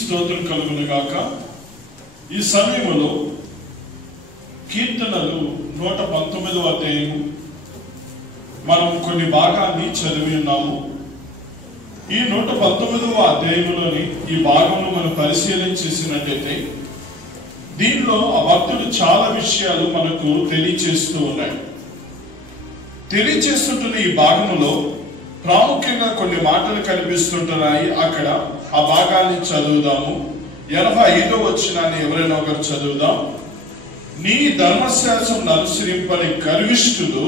స్తోత్రం కలుగును గాక. ఈ సమయంలో కీర్తనలు 119వ అధ్యాయము మనం కొన్ని భాగాన్ని చదివి ఉన్నాము. ఈ 119వ అధ్యాయంలోని ఈ భాగంలో మనం పరిశీలన చేసినట్లయితే దీనిలో ఆ భక్తుడు చాలా విషయాలు మనకు తెలియచేస్తూ ఉన్నాయి. తెలియచేస్తుంటున్న ఈ భాగంలో ప్రాముఖ్యంగా కొన్ని మాటలు కనిపిస్తుంటున్నాయి. అక్కడ ఆ భాగాన్ని చదువుదాము. 85వ వచనాన్ని ఎవరైనా ఒకరు చదువుదాం. నీ ధర్మశాస్త్రం అనుసరింపని గర్విష్ఠులు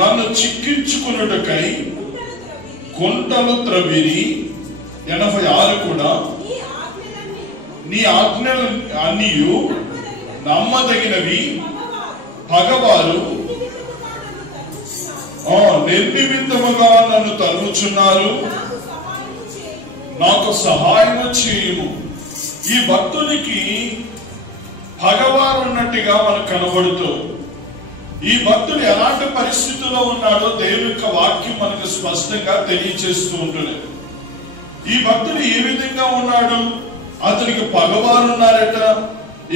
నన్ను చిక్కించుకున్నటకై కుంటలు త్రవిరి. 86 కూడా నీ ఆజ్ఞలు అన్నీ నమ్మదగినవి, పగవారు నిర్నిమిత్తముగా నన్ను తరుముచున్నారు, నాకు సహాయం చేయము. ఈ భక్తునికి పగవారు ఉన్నట్టుగా మనకు కనబడుతూ ఈ భక్తుడు ఎలాంటి పరిస్థితుల్లో ఉన్నాడో దేవుని యొక్క వాక్యం మనకు స్పష్టంగా తెలియచేస్తూ ఉంటుంది. ఈ భక్తుడు ఏ విధంగా ఉన్నాడు? అతనికి పగవారు ఉన్నారట.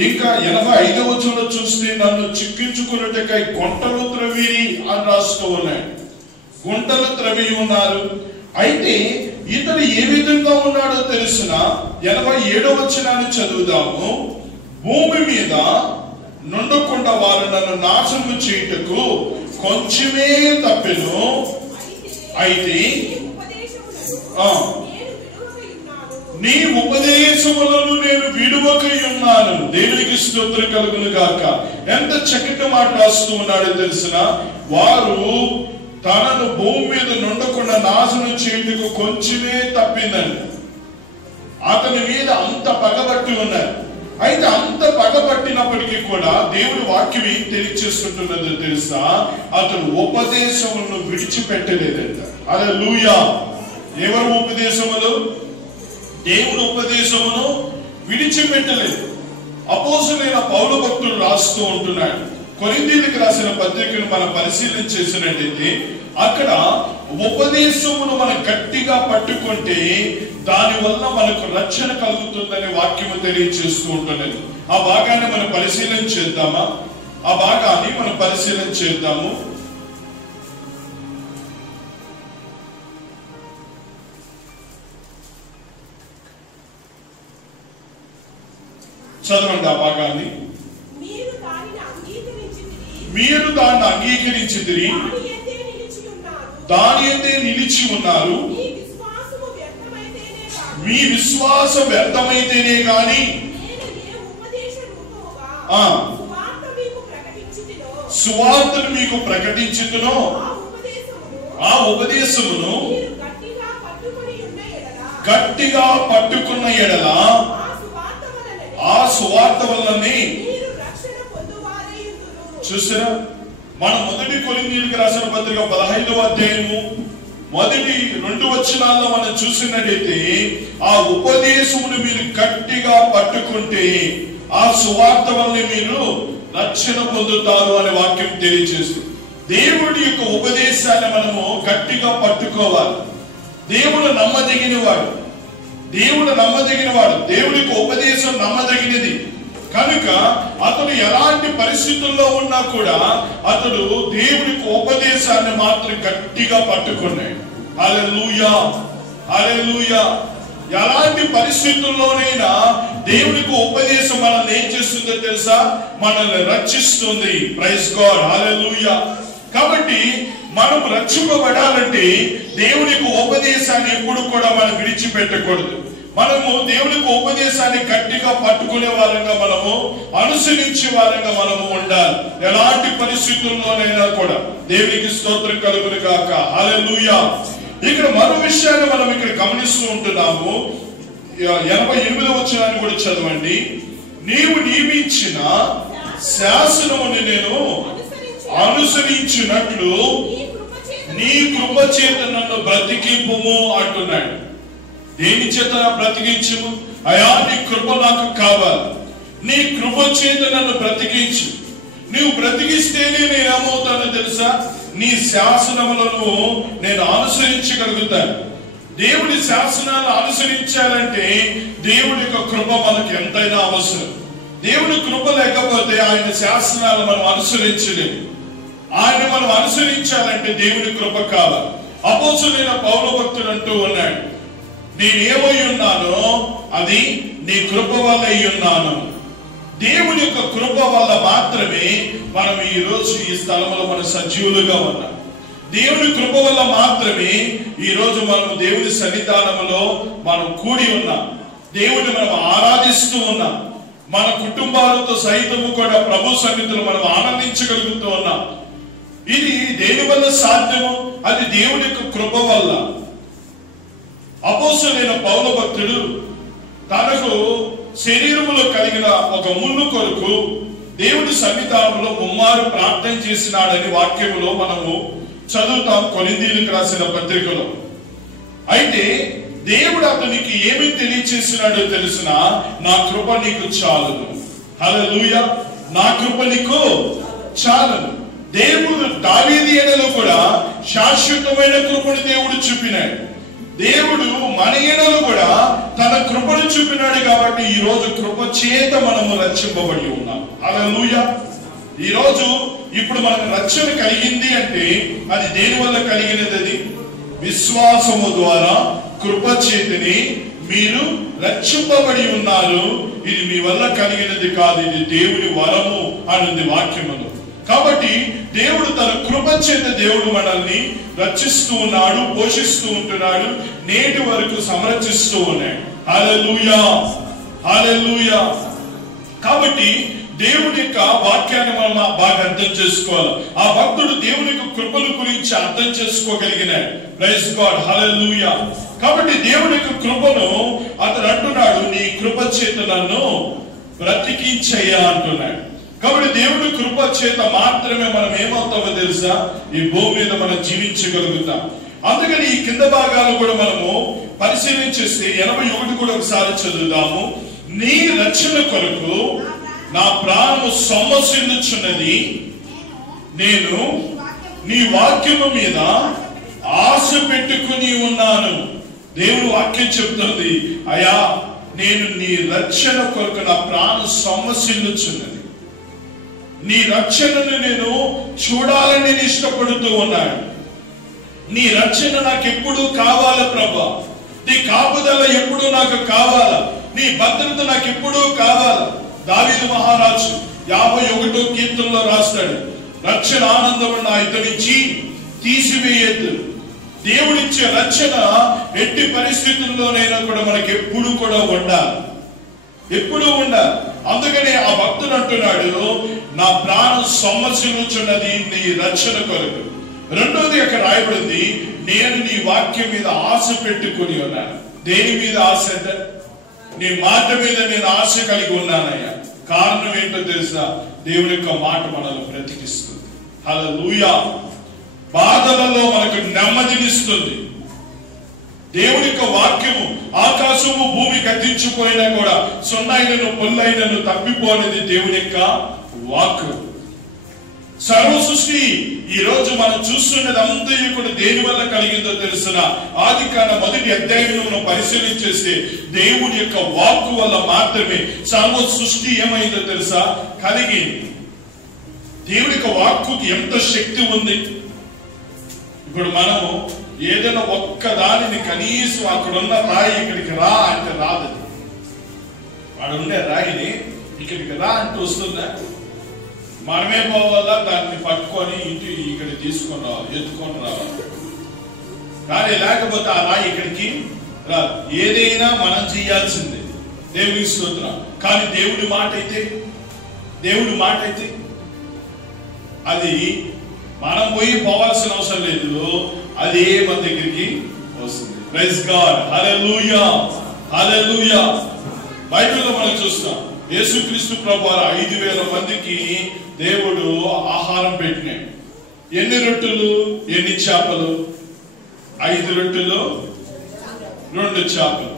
ఇంకా 85వ వచనంలో చూస్తే నన్ను చిక్కించుకున్నట్టుకై గుంటలు త్రవిరి అని రాస్తూ ఉన్నాడు. గుంటలు త్రవి ఉన్నారు. అయితే ఇతడు ఏ విధంగా ఉన్నాడో తెలిసిన 87వ వచనాన్ని చదువుదాము. భూమి మీద నుండకుండా వారు నన్ను నాశనము చేయుటకు కొంచెమే తప్పెను. అయితే నీ ఉపదేశములను నేను విడువకై ఉన్నాను. దేవునికి స్తోత్రం కలుగును గాక. ఎంత చక్కటి మాట రాస్తూ ఉన్నాడో తెలిసిన వారు తనను భూమి మీద నుండకుండా నాశనం చేయుటకు కొంచెమే తప్పిందండి. అతని మీద అంత పగబట్టి ఉన్నారు. అయితే అంత పగబట్టినప్పటికీ కూడా దేవుడి వాక్యం ఏం తెలియచేస్తుంటున్నదో తెలుసా? అతను ఉపదేశములను విడిచిపెట్టలేదంట. హల్లెలూయా. ఎవరు ఉపదేశములు? దేవుడు ఉపదేశమును విడిచిపెట్టలేదు. అపోస్తలుడైన పౌలు భక్తుడు రాస్తూ ఉంటున్నాడు. కొరింథీయులకు రాసిన పత్రికను మనం పరిశీలన చేసినట్లయితే అక్కడ ఉపదేశమును మనం గట్టిగా పట్టుకుంటే దాని వల్ల మనకు రక్షణ కలుగుతుందనే వాక్యము తెలియచేస్తూ ఉంటున్నది. ఆ భాగాన్ని మనం పరిశీలన చేద్దామా? ఆ భాగాన్ని మనం పరిశీలన చేద్దాము. చదవండి ఆ భాగాన్ని. మీరు దాన్ని అంగీకరించితిరి, దాని యందే నిలిచి ఉన్నారు. మీ విశ్వాసం వ్యర్థమైతేనే గాని సువార్తను మీకు ప్రకటించుతునో ఆ ఉపదేశమును గట్టిగా పట్టుకున్న ఎడల ఆ సువార్త వల్లనే చూసారా? మనం మొదటి కొరింథీయులకు రాసిన పత్రిక 15వ అధ్యాయము మొదటి 2 వచనాల్లో మనం చూసినట్టయితే ఆ ఉపదేశమును మీరు గట్టిగా పట్టుకుంటే ఆ సువార్త వల్ల మీరు రక్షణ పొందుతారు అనే వాక్యం తెలియజేస్తుంది. దేవుడి యొక్క ఉపదేశాన్ని మనము గట్టిగా పట్టుకోవాలి. దేవుడు నమ్మదగినవాడు. దేవుడు నమ్మదగినవాడు. దేవుడి యొక్క ఉపదేశం నమ్మదగినది కనుక అతడు ఎలాంటి పరిస్థితుల్లో ఉన్నా కూడా అతడు దేవుడి ఉపదేశాన్ని మాత్రం గట్టిగా పట్టుకున్నాడు. హల్లెలూయా, హల్లెలూయా. ఎలాంటి పరిస్థితుల్లోనైనా దేవుడికి ఉపదేశం మనల్ని ఏం చేస్తుందో తెలుసా? మనల్ని రక్షిస్తుంది. ప్రైజ్ గాడ్, హల్లెలూయా. కాబట్టి మనం రక్షింపబడాలంటే దేవునికి ఉపదేశాన్ని ఎప్పుడు కూడా మనం విడిచిపెట్టకూడదు. మనము దేవునికి ఉపదేశాన్ని గట్టిగా పట్టుకునే వారంగా మనము అనుసరించే వారంగా మనము ఉండాలి. ఎలాంటి పరిస్థితుల్లోనైనా కూడా. దేవునికి స్తోత్రం కలుగును గాక. హల్లెలూయా. ఇక్కడ మరో విషయాన్ని మనం ఇక్కడ గమనిస్తూ ఉంటున్నాము. 88వ వచనాన్ని కూడా చదవండి. నీవు నియమించిన శాసనముని నేను అనుసరించినట్లు నీ కృప చేత నన్ను బ్రతికింపుము అంటున్నాడు. దేని చేత బ్రతికించుము? అయా నీ కృప నాకు కావాలి, నీ కృప చేత నన్ను బ్రతికించు. నువ్వు బ్రతికిస్తేనే నేను ఏమవుతానో తెలుసా? నీ శాసనములను నేను అనుసరించగలుగుతాను. దేవుడి శాసనాలు అనుసరించాలంటే దేవుడి యొక్క కృప మనకు ఎంతైనా అవసరం. దేవుడి కృప లేకపోతే ఆయన శాసనాలు మనం అనుసరించలేము. ఆయన మనం అనుసరించాలంటే దేవుడి కృప కావాలి. అపోస్తలుడైన పౌలు భక్తుడు అంటూ ఉన్నాడు, నేనేమై ఉన్నానో అది నీ కృప వల్ల అయి ఉన్నాను. దేవుని యొక్క కృప వల్ల మాత్రమే మనం ఈ రోజు ఈ స్థలంలో మనం సజీవులుగా ఉన్నాం. దేవుని కృప వల్ల మాత్రమే ఈ రోజు మనం దేవుని సన్నిధానంలో మనం కూడి ఉన్నాం. దేవుని మనం ఆరాధిస్తూ ఉన్నాం. మన కుటుంబాలతో సైతము కూడా ప్రభు సన్నిధిలో మనం ఆనందించగలుగుతూ ఉన్నాం. ఇది దేని వల్ల సాధ్యము? అది దేవుని యొక్క కృప వల్ల. అపోస్తలుడైన పౌలు భక్తుడు తనకు శరీరములో కలిగిన ఒక ముళ్ళు కొరకు దేవుడి సన్నిధానంలో ముమ్మారు ప్రార్థన చేసినాడని వాక్యములో మనము చదువుతాం కొరింథీయులకు రాసిన పత్రికలో. అయితే దేవుడు అతనికి ఏమి తెలియచేసినాడో తెలిసిన, నా కృప నీకు చాలును. హల్లెలూయా, నా కృప నీకు చాలును. దేవుడు దావీదు ఎడలో కూడా శాశ్వతమైన కృపను దేవుడు చూపినాడు. దేవుడు మన ఎడలో కూడా తన కృపను చూపినాడు. కాబట్టి ఈ రోజు కృప చేత మనము రక్షింపబడి ఉన్నాం. హల్లెలూయా. ఈ రోజు ఇప్పుడు మనకు రక్షణ కలిగింది అంటే అది దేని వల్ల కలిగినది? అది విశ్వాసము ద్వారా కృప చేతని మీరు రక్షింపబడి ఉన్నారు. ఇది మీ వల్ల కలిగినది కాదు, ఇది దేవుని వరము అనుంది వాక్యములో. కాబట్టి దేవుడు తన కృప చేత దేవుడు మనల్ని రక్షిస్తూ ఉన్నాడు, పోషిస్తూ ఉంటున్నాడు, నేటి వరకు సంరక్షిస్తూ ఉన్నాడు. హల్లెలూయా, హల్లెలూయా. కాబట్టి దేవుని యొక్క వాక్యాన్ని మనం బాగా అర్థం చేసుకోవాలి. ఆ భక్తుడు దేవుని యొక్క కృపల గురించి అర్థం చేసుకోగలిగినాడు. ప్రైజ్ గాడ్, హల్లెలూయా. కాబట్టి దేవుని యొక్క కృపను అతను అంటున్నాడు, నీ కృప చేత నన్ను బ్రతికించయ్యా అంటున్నాడు. కాబట్టి దేవుడి కృప చేత మాత్రమే మనం ఏమవుతామో తెలుసా? ఈ భూమి మీద మనం జీవించగలుగుతాం. అందుకని ఈ కింద భాగాలు కూడా మనము పరిశీలించేస్తే 81 కూడా ఒకసారి చదువుదాము. నీ రక్షణ కొరకు నా ప్రాణము సొమ్మసిల్లుచున్నది, నేను నీ వాక్యము మీద ఆశ పెట్టుకుని ఉన్నాను. దేవుడు వాక్యం చెప్తుంది, అయా నేను నీ రక్షణ కొరకు నా ప్రాణం సొమ్మసిల్లుచున్నది. నీ రక్షణను నేను చూడాలని నేను ఇష్టపడుతూ ఉన్నాను. నీ రక్షణ నాకు ఎప్పుడు కావాలా ప్రభా? నీ కాపుదల ఎప్పుడు నాకు కావాలా? నీ భద్రత నాకు ఎప్పుడు కావాలా? దావీదు మహారాజు 51వ కీర్తనలో రాస్తాడు, రక్షణ ఆనందం నా ఇద్దరి నుంచి తీసివేయద్దు. దేవుడిచ్చే రక్షణ ఎట్టి పరిస్థితుల్లోనైనా కూడా మనకి ఎప్పుడు కూడా ఉండాలి, ఎప్పుడు ఉండాలి. అందుకనే ఆ భక్తుడు అంటున్నాడు, నా ప్రాణం సొమ్మసిల్లుచున్నది నీ రక్షణ కొరకు. రెండోది అక్కడ రాయబడింది, నేను నీ వాక్యం మీద ఆశ పెట్టుకుని ఉన్నాను. దేని మీద ఆశ అంటే నీ మాట మీద నేను ఆశ కలిగి ఉన్నానయ్యా. కారణం ఏంటో తెలుసా? దేవుని యొక్క మాట మనల్ని బ్రతికిస్తుంది. హల్లెలూయా. బాధలలో మనకు నెమ్మదినిస్తుంది. దేవుని యొక్క వాక్యము ఆకాశము భూమి గతించిపోయినా కూడా సున్నైనను పొల్లైనను తప్పిపోయినది దేవుని యొక్క వాక్కు. సర్వ సృష్టి ఈ రోజు మనం చూస్తున్నది అంతా కూడా దేని వల్ల కలిగిందో తెలుసునా? ఆదికాండ 1వ అధ్యాయంలో మనం పరిశీలించేస్తే దేవుని యొక్క వాక్కు వల్ల మాత్రమే సర్వ సృష్టి ఏమైందో తెలుసా? కలిగింది. దేవుని యొక్క వాక్కుకి ఎంత శక్తి ఉంది. ఇప్పుడు మనము ఏదైనా ఒక్క దానిని కనీసం అక్కడున్న రాయి ఇక్కడికి రా అంటే రాదు. వాడు ఉండే రాయిని ఇక్కడికి రా అంటే వస్తుందా? మనమే పోవాలా దాన్ని పట్టుకొని ఇంటి ఇక్కడ తీసుకొని రావాలి, ఎత్తుకొని రావాలి. కానీ లేకపోతే ఆ రాయి ఇక్కడికి రాదు. ఏదైనా మనం చేయాల్సిందే. దేవునికి స్తోత్రం. కానీ దేవుడి మాట అయితే అది మనం పోయి పోవాల్సిన అవసరం లేదు, అదే మన దగ్గరికి వస్తుంది. ప్రైజ్ గాడ్, హల్లెలూయా, హల్లెలూయా. బైబిల్లో మనం చూస్తాం, యేసుక్రీస్తు ప్రభువారు 5,000 మందికి దేవుడు ఆహారం పెట్టినాడు. ఎన్ని రొట్టెలు, ఎన్ని చేపలు? 5 రొట్టెలు 2 చేపలు.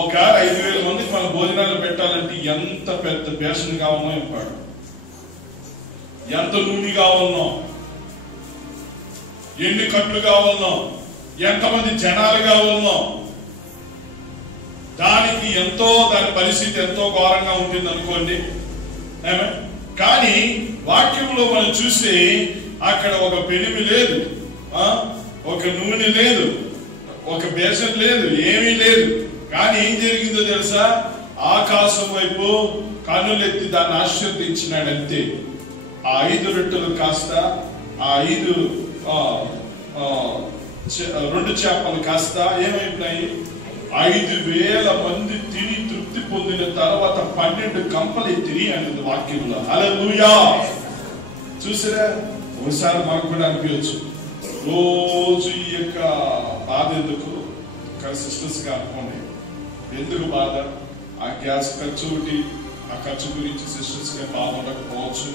ఒక 5,000 మందికి మన భోజనాలు పెట్టాలంటే ఎంత పెద్ద పేషన్ కావాలో ఇవ్వడు, ఎంత నూనె కావాలనో, ఎన్ని కట్లు కావాలనో, ఎంతమంది జనాలు కావాలనో, దానికి దాని పరిస్థితి ఎంతో ఘోరంగా ఉంటుంది అనుకోండి. కానీ వాక్యంలో మనం చూస్తే అక్కడ ఒక పెనిమి లేదు, ఒక నూనె లేదు, ఒక బేసన్ లేదు, ఏమీ లేదు. కానీ ఏం జరిగిందో తెలుసా? ఆకాశం వైపు కన్నులెత్తి దాన్ని ఆశీర్వదించినాడంతే. ఆ 5 రొట్టెలు కాస్త, ఆ 2 చేపలు కాస్త ఏమైపోయినాయి? 5,000 మంది తిని తృప్తి పొందిన తర్వాత 12 కంపలు ఎత్తిని అనేది వాక్యంలో. హల్లెలూయా! చూసారా? ఒకసారి మనకు కూడా అనిపించచ్చు, రోజు ఈ యొక్క బాధ ఎందుకు? సిస్టర్స్ గా అనుకోండి, ఎందుకు బాధ? ఆ గ్యాస్ ఖర్చు ఒకటి, ఆ ఖర్చు గురించి సిస్టర్స్ గా బాధ ఉండకపోవచ్చు.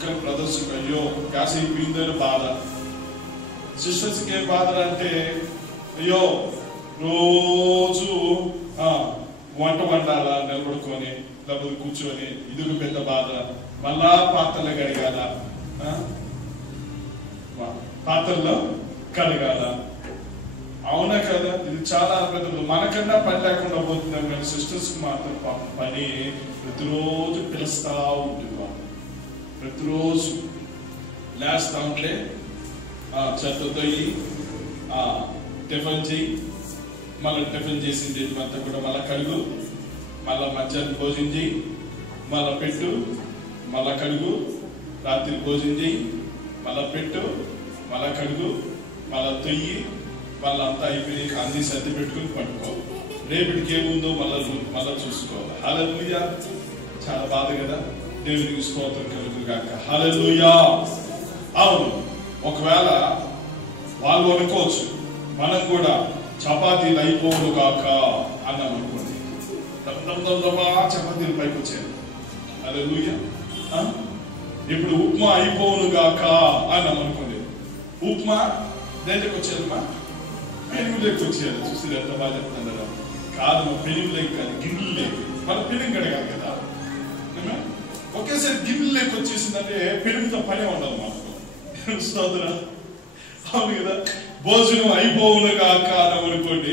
కానీ బ్రదర్స్ అయ్యో గ్యాస్ అయిపోయిందని బాధ. సిస్టర్స్ కి ఏం బాధ అంటే, అయ్యో రోజు వంట వండాలా నిలబడుకొని, లేకపోతే కూర్చొని, ఇది పెద్ద బాధ. మళ్ళా పాత్రలు కడగాల, పాత్రలో కడగాల. అవునా కదా? ఇది చాలా పెద్దలు. మనకన్నా పని లేకుండా పోతున్నాం, కానీ సిస్టర్స్ కి మాత్రం పాపం పని ప్రతిరోజు పిలుస్తా ఉంటుంది. వాళ్ళు ప్రతిరోజు లేస్తా ఉంటే చెత్తతో టిఫిన్ చేయి, మళ్ళీ టిఫిన్ చేసింది అంతా కూడా మళ్ళీ కడుగు, మళ్ళా మధ్యాహ్నం భోజనం చేయి, మళ్ళా పెట్టు, మళ్ళా కడుగు, రాత్రి భోజనం చేయి, మళ్ళా పెట్టు, మళ్ళా కడుగు, మళ్ళా తొయ్యి, మళ్ళీ అంతా అయిపోయి అన్ని సర్ది పెట్టుకుని పట్టుకో. రేపటికి ఏముందో మళ్ళా చూసుకోవాలి. హల్లెలూయా! చాలా బాధ కదా? దేవునికి స్తోత్రం కలుగును గాక. హల్లెలూయా! అవును, ఒకవేళ వాళ్ళు అనుకోవచ్చు, మనం కూడా చపాతీలు అయిపోను కాక అన్నాం అనుకోండి, చపాతీలు పైకి వచ్చాయి. హల్లెలూయా! ఇప్పుడు ఉప్మా అయిపోను గాక అన్నాం అనుకోండి, ఉప్మా దేనికి వచ్చేదమ్మా? పెనుగులోకి వచ్చేది. చూసి ఎంత బాగా చెప్తున్నారు. కాదు, మా పెనుగులేక కాదు, గిన్నెలు లేక. మన పెనుగు కడగాలి కదా. ఒకేసారి గిన్నెలు లేక వచ్చేసిందంటే పెనుగుతో పనే ఉండదు మాకు. అవును కదా? భోజనం అయిపోవును కాక అన్నాం అనుకోండి,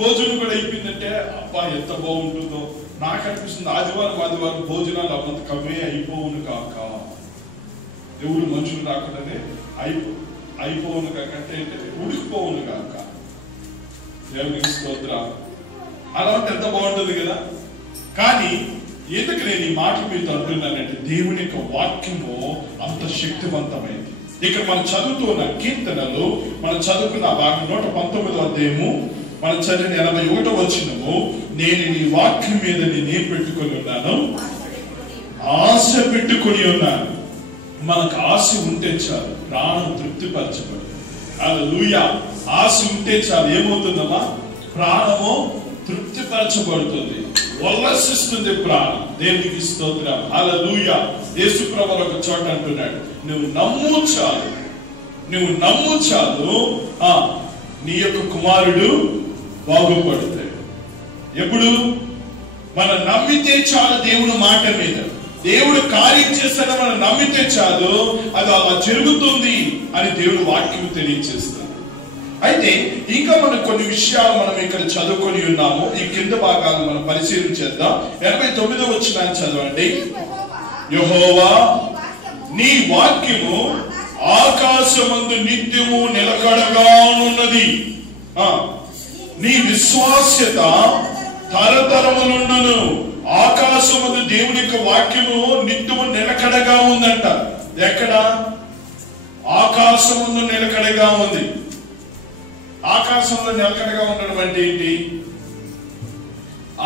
భోజనం కూడా అయిపోయిందంటే అబ్బా ఎంత బాగుంటుందో. నాకు అనిపిస్తుంది ఆదివారం భోజనాలు అవ్వంత కవే అయిపోవును కాక. ఎవరు మనుషులు రాకుండానే అయిపోవును కాక అంటే ఉడికిపోవును కాక. దేవునికి స్తోత్రం. అలా ఉంటే ఎంత బాగుంటుంది కదా. కానీ ఎందుకు నేను ఈ మాటలు మీతో అంటున్నానంటే, దేవుని యొక్క వాక్యము అంత శక్తివంతమైంది. ఇక్కడ మనం చదువుతున్న కీర్తనలు, మనం చదువుకున్న భాగం 119వ అధ్యాయము, మనం చదివిన 81వ వచనము, నేను నీ వాక్యం మీద నేను పెట్టుకొని ఉన్నాను, ఆశ పెట్టుకొని ఉన్నాను. మనకు ఆశ ఉంటే చాలు, ప్రాణం తృప్తిపరచబడుతుంది. హల్లెలూయా! ఆశ ఉంటే చాలు, ఏమవుతుందమ్మా? ప్రాణము తృప్తిపరచబడుతుంది, ఉల్లసిస్తుంది ప్రాణం. దేవునికి స్తోత్రం. హల్లెలూయా! యేసు ప్రభువు ఒక చోట అంటున్నాడు, నువ్వు నమ్ము చాలు, నువ్వు నమ్ము చాలు, నీ యొక్క కుమారుడు బాగుపడతాడు. ఎప్పుడు? మనం నమ్మితే చాలు. దేవుని మాట మీద దేవుడు కార్యం చేస్తాడని మనం నమ్మితే చాలు, అది అలా జరుగుతుంది అని దేవుడు వాక్యం తెలియజేస్తాడు. అయితే ఇంకా మనం కొన్ని విషయాలు మనం ఇక్కడ చదువుకొని ఉన్నాము. ఈ కింద భాగాలు మనం పరిశీలన చేద్దాం. 89వ వచనాన్ని చదవండి. యెహోవా నీ వాక్యము ఆకాశమందు నిత్యము నిలకడగానున్నది, నీ విశ్వాస్యత తరతరములుండును. ఆకాశమందు దేవుని యొక్క వాక్యము నిత్యము నిలకడగా ఉందంట. ఎక్కడ? ఆకాశమందు నిలకడగా ఉంది. ఆకాశంలో నిలకడగా ఉండడం అంటే ఏంటి?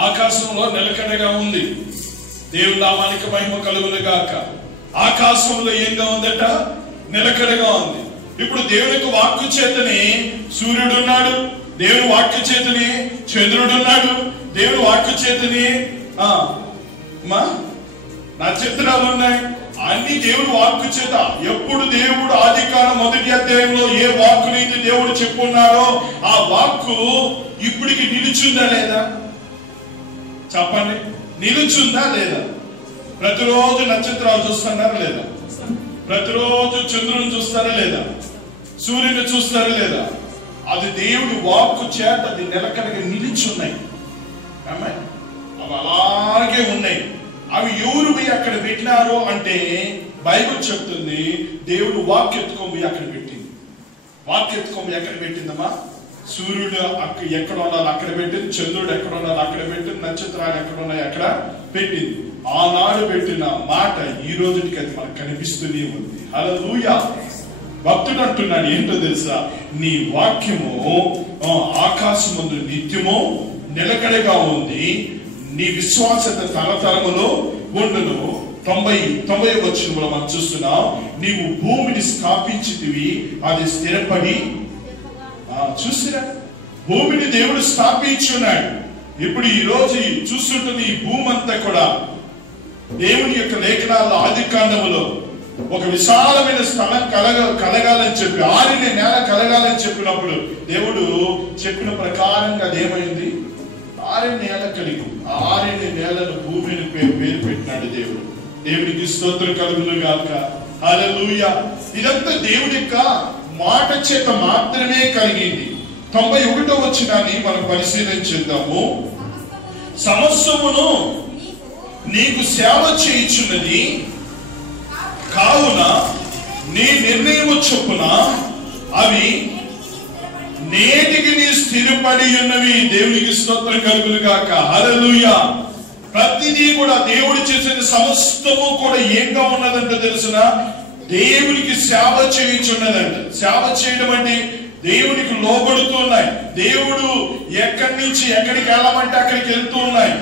ఆకాశంలో నిలకడగా ఉంది. దేవుని నామానికి మహిమ కలుగును గాక. ఆకాశంలో ఏంగా ఉందట? నిలకడగా ఉంది. ఇప్పుడు దేవుని యొక్క వాక్కు చేతని సూర్యుడు ఉన్నాడు, దేవుని వాక్కు చేతని చంద్రుడు ఉన్నాడు, దేవుని వాక్కు చేతని నక్షత్రాలు ఉన్నాయి. అన్ని దేవుడు వాక్కు చేత. ఎప్పుడు దేవుడు ఆదికాండం 1వ అధ్యాయంలో ఏ వాక్కునైతే దేవుడు చెప్పున్నారో ఆ వాక్కు ఇప్పటికి నిలిచిందా లేదా? చెప్పండి, నిలుచుందా లేదా? ప్రతిరోజు నక్షత్రాలు చూస్తున్నారా లేదా? ప్రతిరోజు చంద్రుని చూస్తారా లేదా? సూర్యుని చూస్తారా లేదా? అది దేవుడి వాక్కు చేత అది నిలకడగా నిలిచున్నాయి. అవి అలాగే ఉన్నాయి. అవి ఎవరు పోయి అక్కడ పెట్టినారో అంటే బైబిల్ చెప్తుంది, దేవుడు వాక్ ఎత్తుకొని అక్కడ పెట్టింది. వాక్ ఎత్తుకొని ఎక్కడ పెట్టిందమ్మా? సూర్యుడు ఎక్కడ ఉండాలి అక్కడ పెట్టింది, చంద్రుడు ఎక్కడ ఉండాలి అక్కడ పెట్టింది, నక్షత్రాలు ఎక్కడ ఉన్నాయి అక్కడ పెట్టింది. ఆనాడు పెట్టిన మాట ఈ రోజుకి అది మనకు కనిపిస్తూనే ఉంది. హల్లెలూయా. భక్తుడు అంటున్నాడు, ఏంటో తెలుసా? నీ వాక్యము ఆకాశమందు నిత్యము నిలకడగా ఉంది, నీ విశ్వాసత తరతరములో ఉండును. 90 వచనంలో మనం చూస్తున్నాం, నీవు భూమిని స్థాపించితివి, అది స్థిరపడి. చూసిరా, భూమిని దేవుడు స్థాపించున్నాడు. ఇప్పుడు ఈ రోజు చూస్తుంటుంది ఈ భూమి అంతా కూడా దేవుని యొక్క లేఖనాల్లో ఆది కాండములో ఒక విశాలమైన స్థలం కలగాలని చెప్పి, ఆరిన నేల కలగాలని చెప్పినప్పుడు దేవుడు చెప్పిన ప్రకారంగా అదేమైంది? ఆరిన నేల కలిగి, ఆరిన నేలను భూమిని పేరు పెట్టినాడు దేవుడు. దేవుడికి స్తోత్రం కలుగును గాక. హల్లెలూయా. ఇదంతా దేవుడి యొక్క మాట చేత మాత్రమే కలిగింది. 91వ వచనాన్ని మనం పరిశీలించేద్దాము. సమస్తమును నీకు సేవ చేయుచున్నది, కావున నీ నిర్ణయము చొప్పున అవి నేటికి నీ స్థిరపడి ఉన్నవి. దేవునికి స్తోత్రం కలుగును గాక. హల్లెలూయా. ప్రతిదీ కూడా దేవుడు చేసిన సమస్తము కూడా ఏంగా ఉన్నదంటే తెలుసిన, దేవునికి సేవ చేయుచున్నదంట. సేవ చేయడం అంటే దేవునికి లోబడుతున్నాయి. దేవుడు ఎక్కడి నుంచి ఎక్కడికి వెళ్ళమంటే అక్కడికి వెళ్తూ ఉన్నాయి.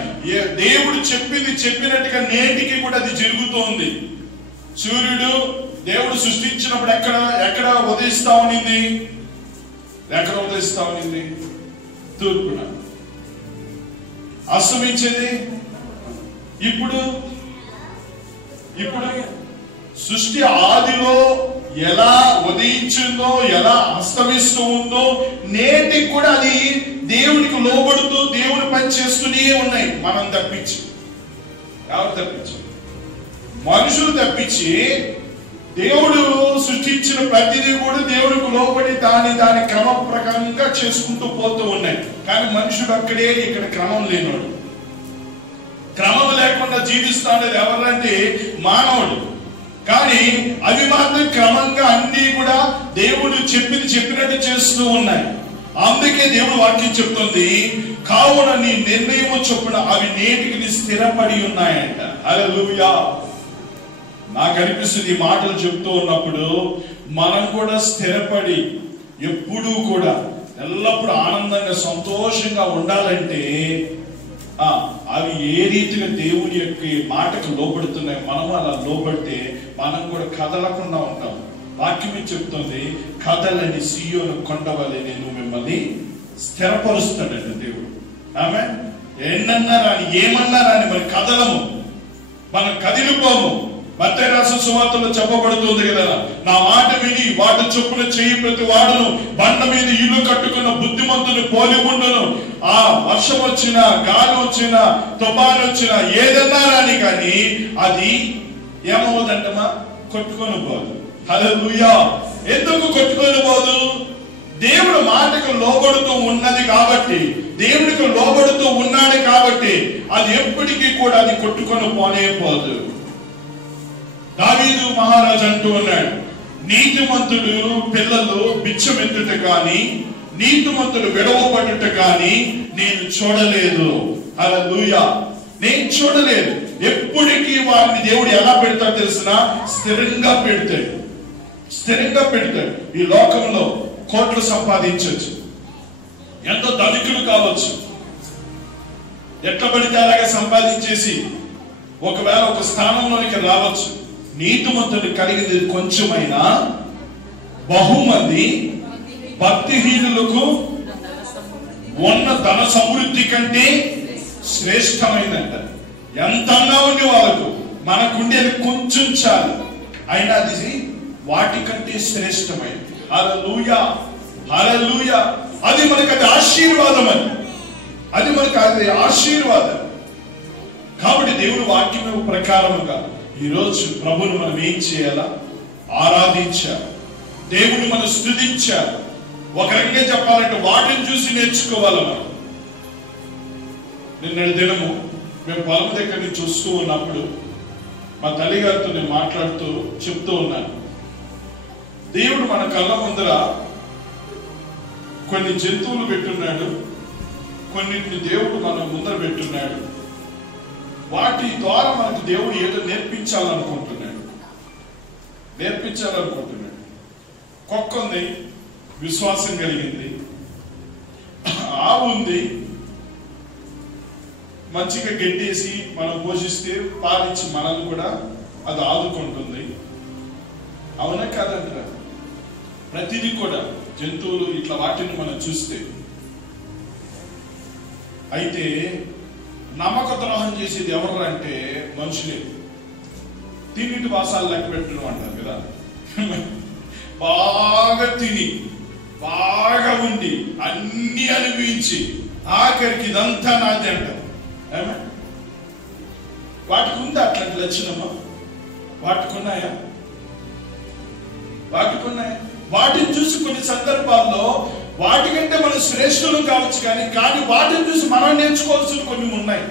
దేవుడు చెప్పింది చెప్పినట్టుగా నేటికి కూడా అది జరుగుతోంది. సూర్యుడు దేవుడు సృష్టించినప్పుడు ఎక్కడ ఉదయిస్తా ఉన్నింది? ఎక్కడ ఉదయిస్తా ఉన్నింది? తూర్పున. అస్తమించేది ఇప్పుడు సృష్టి ఆదిలో ఎలా ఉదయించిందో, ఎలా అస్తమిస్తూ ఉందో, నేటికి కూడా అది దేవునికి లోబడుతూ దేవుని పని చేస్తూనే ఉన్నాయి. మనం తప్పించి, ఎవరు తప్పించి? మనుషులు తప్పించి. దేవుడు సృష్టించిన ప్రతిదీ కూడా దేవుడికి లోబడి దాని క్రమ ప్రకారంగా చేసుకుంటూ పోతూ ఉన్నాయి. కానీ మనుషుడు అక్కడే ఇక్కడ క్రమం లేనివాడు. క్రమం లేకుండా జీవిస్తాడేది ఎవరంటే మానవుడు. కానీ అవి మాత్రం క్రమంగా అన్ని కూడా దేవుడు చెప్పినట్టు చేస్తూ ఉన్నాయి. అందుకే దేవుడు వాక్యం చెప్తుంది, కావున నీ నిర్ణయము చొప్పున అవి నేటికి స్థిరపడి ఉన్నాయంట. హల్లెలూయా. నాకు అనిపిస్తుంది ఈ మాటలు చెప్తూ ఉన్నప్పుడు మనం కూడా స్థిరపడి ఎప్పుడూ కూడా ఎల్లప్పుడూ ఆనందంగా సంతోషంగా ఉండాలంటే అవి ఏ రీతిగా దేవుని యొక్క మాటకు లోబడుతున్నాయి, మనం అలా లోబడితే మనం కూడా కదలకుండా ఉంటాం. వాక్యమే చెప్తుంది, కదలని సీయోను కొండవలె నేను మిమ్మల్ని స్థిరపరుస్తాడండి దేవుడు. ఆమె ఎన్నన్నా రాని ఏమన్నా రాని మరి కదలము, మనం కదిలిపోము. మత్తయి రాసిన సువార్తలో చెప్పబడుతుంది కదా, నా మాట విని వాటి చొప్పున చేయి ప్రతి వాడును బండ మీద ఇల్లు కట్టుకున్న బుద్ధిమంతుని పోలి ఉండును. ఆ వర్షం వచ్చినా, గాలి వచ్చినా, తుఫాను వచ్చినా, ఏదన్నా రాని కానీ అది ఏమవుదంటమా? కొట్టుకొని పోదు. హల్లెలూయా. ఎందుకు కొట్టుకొని పోదు? దేవుడు మాటకు లోబడుతూ ఉన్నది కాబట్టి, దేవుడికి లోబడుతూ ఉన్నాడు కాబట్టి అది ఎప్పటికీ కూడా అది కొట్టుకొని పోనే పోదు. దావీదు మహారాజు అంటూ ఉన్నాడు, నీతిమంతుడు పిల్లలు బిచ్చమెత్తుట కానీ, నీతిమంతుడు విడవబడుట కానీ నేను చూడలేదు. హల్లెలూయా. నేను చూడలేదు. ఎప్పటికీ వారిని దేవుడు ఎలా పెడతాడు తెలిసిన? స్థిరంగా పెడతాడు. స్థిరంగా పెడతాడు. ఈ లోకంలో కోట్లు సంపాదించవచ్చు, ఎంతో ధనికులు కావచ్చు, ఎట్లా పడితే అలాగే సంపాదించేసి ఒకవేళ ఒక స్థానంలోనికి రావచ్చు. నీతిమంతుడు కలిగింది కొంచెమైనా బహుమంది భక్తిహీనులకు ఉన్న ధన సమృద్ధి కంటే శ్రేష్టమైందంట. ఎంతన్నా ఉండి వాళ్ళకు మనకుండేది కొంచెం చాలు, అయినా అది వాటికంటే శ్రేష్టమైంది. హల్లెలూయా. హల్లెలూయా. అది మనకు అది ఆశీర్వాదం. అది మనకు అది ఆశీర్వాదం. కాబట్టి దేవుని వాక్యం ప్రకారముగా ఈరోజు ప్రభుని మనం ఏం చేయాలా? ఆరాధించాలి. దేవుని మనం స్తుతించాలి. ఒక రకంగా చెప్పాలంటే వాటిని చూసి నేర్చుకోవాలి. మనం నిన్నటి దినము మేము పొలం దగ్గర నుంచి చూస్తూ ఉన్నప్పుడు మా తల్లిగారితో నేను మాట్లాడుతూ చెప్తూ ఉన్నాను, దేవుడు మన కళ్ళ ముందర కొన్ని జంతువులు పెట్టున్నాడు, కొన్నింటిని దేవుడు మన ముందర పెట్టున్నాడు. వాటి ద్వారా మనకు దేవుడు ఏదో నేర్పించాలనుకుంటున్నాడు. కుక్క ఉంది, విశ్వాసం కలిగింది. ఆవు ఉంది, మంచిగా గడ్డేసి మనం పోషిస్తే పాలించి మనల్ని కూడా అది ఆదుకుంటుంది. అవునా కాదంటారా? ప్రతిదీ కూడా జంతువులు ఇట్లా వాటిని మనం చూస్తే. అయితే నమ్మక ద్రోహం చేసేది ఎవరు అంటే మనుషులే. తిన్నిటి వాసాలు లెక్క పెట్టడం అంటారు కదా. బాగా తిని బాగా ఉండి అన్ని అనిపించి ఆఖరికి ఇదంతా నాది అంటారు. వాటికి ఉందా అట్లాంటి లక్షణమా? వాటికున్నాయా? వాటిని చూసి కొన్ని సందర్భాల్లో వాటికంటే మనం శ్రేష్ఠులు కావచ్చు, కానీ వాటిని చూసి మనం నేర్చుకోవాల్సిన కొన్ని ఉన్నాయి.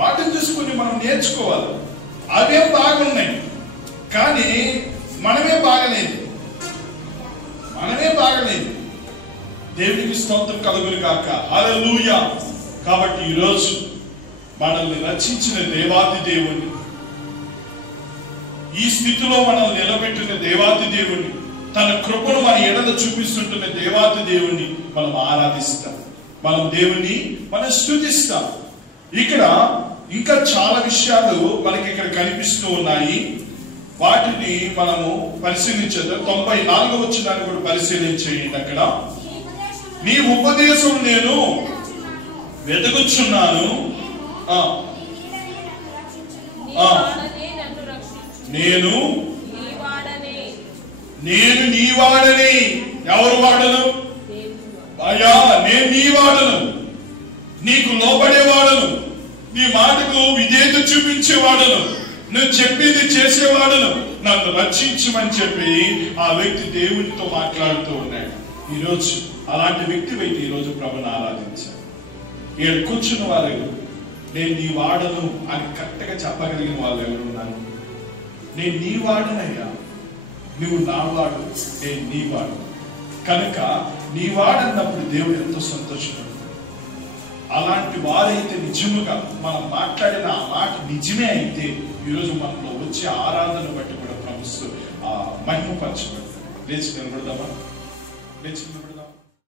వాటిని చూసి కొన్ని మనం నేర్చుకోవాలి. అవేం బాగున్నాయి, కానీ మనమే బాగలేదు. దేవునికి స్తోత్రం కలుగును గాక. హల్లెలూయా. కాబట్టి ఈరోజు మనల్ని రక్షించిన దేవాది దేవుని, ఈ స్థితిలో మనల్ని నిలబెట్టిన దేవాది దేవుని, తన కృపను మన ఎడల చూపిస్తుంటున్న దేవాది దేవుని మనం ఆరాధిస్తాం. మనం దేవుని మనం స్తుతిస్తాం. ఇక్కడ ఇంకా చాలా విషయాలు మనకి ఇక్కడ కనిపిస్తూ ఉన్నాయి. వాటిని మనము పరిశీలించేద్దాం. 94వ వచనాన్ని కూడా పరిశీలించేయండి. అక్కడ నీ ఉపదేశం నేను వెతుకుచున్నాను, నేను నీ వాడని. ఎవరు వాడను? అయ్యా, నేను నీ వాడను, నీకు లోబడేవాడను, నీ మాటకు విధేయత చూపించేవాడను, నువ్వు చెప్పేది చేసేవాడను, నన్ను రక్షించమని చెప్పి ఆ వ్యక్తి దేవునితో మాట్లాడుతూ ఉన్నాడు. ఈరోజు అలాంటి వ్యక్తి అయితే ఈరోజు ప్రభుని ఆరాధించాడు. ఇక్కడ కూర్చున్న వారు నేను నీ వాడను అని కరెక్ట్గా చెప్పగలిగిన వాళ్ళు ఎవరున్నారు? నేను నీ వాడనయ్యా, నువ్వు నా వాడు, నేను నీ వాడు. కనుక నీ వాడన్నప్పుడు దేవుడు ఎంతో సంతోషపడతాడు. అలాంటి వారైతే నిజముగా మనం మాట్లాడిన ఆ మాట నిజమే అయితే ఈరోజు మనలో వచ్చే ఆరాధన బట్టి కూడా ప్రభుత్వం మహిమపరచబడతాడు. లేచి నిలబడదామా?